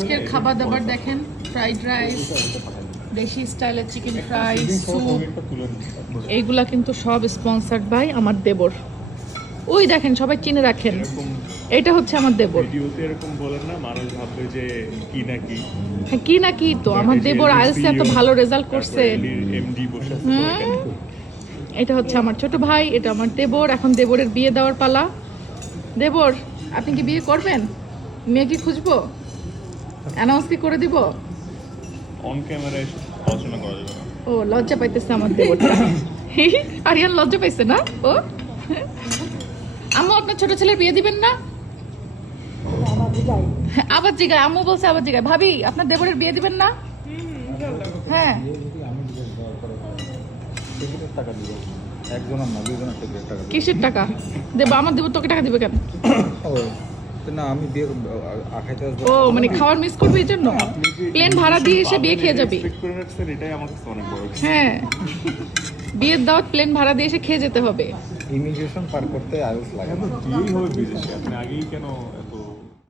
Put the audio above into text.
আজকের খাবার দাবার দেখেন, ফ্রাইড রাইস, দেশি স্টাইলের চিকেন ফ্রাই, স্যুপ, এইগুলা কিন্তু সব স্পন্সার্ড বাই আমার দেবর। ওই দেখেন, সবাই চিনে রাখেন, এটা হচ্ছে আমার দেবর। ভিডিওতে এরকম বলেন না, মানুষ ভাববে যে কি না কি। হ্যাঁ, কি না কি তো, আমার দেবর আইএলটিএস এত ভালো রেজাল্ট করছে। এমডি বসে আছে। এটা হচ্ছে আমার ছোট ভাই, এটা আমার দেবর। এখন দেবরের বিয়ে দেওয়ার পালা। দেবর, আপনি কি বিয়ে করবেন? মেয়ে কি খুঁজবো? অ্যানাউন্স কি করে দিব? অন ক্যামেরায় আলোচনা করা যাবে না। ও লজ্জা পাইতেছে আমার দেবরটা। আরিয়ান লজ্জা পাইছে না ও? আম্মু, আপনার ছোট ছেলের বিয়ে দিবেন না? আবার জিগায়, আম্মু বলছে আবার জিগায়, ভাবি আপনার দেবরের বিয়ে দিবেন না? হ্যাঁ। কিসের টাকা দেবো? আমার দেবো, তোকে টাকা দিবে কেন? না, আমি বিয়ে খাইতে আসবো। ও মানে খাওয়ার মিস করবে এই জন্য? প্লেন ভাড়া দিয়ে এসে বিয়ে খেয়ে যাবি? এক্সপেক্ট করে রাখছেন, এটাই আমার কাছে অনেক বড় কিছু। হ্যাঁ, বিয়ের দাওয়াত প্লেন ভাড়া দিয়ে এসে খেয়ে যেতে হবে। ইমিগ্রেশন পার করতে আইএলটিএস লাগে না। বিয়েই হবে বিদেশে, আপনি আগেই কেন এত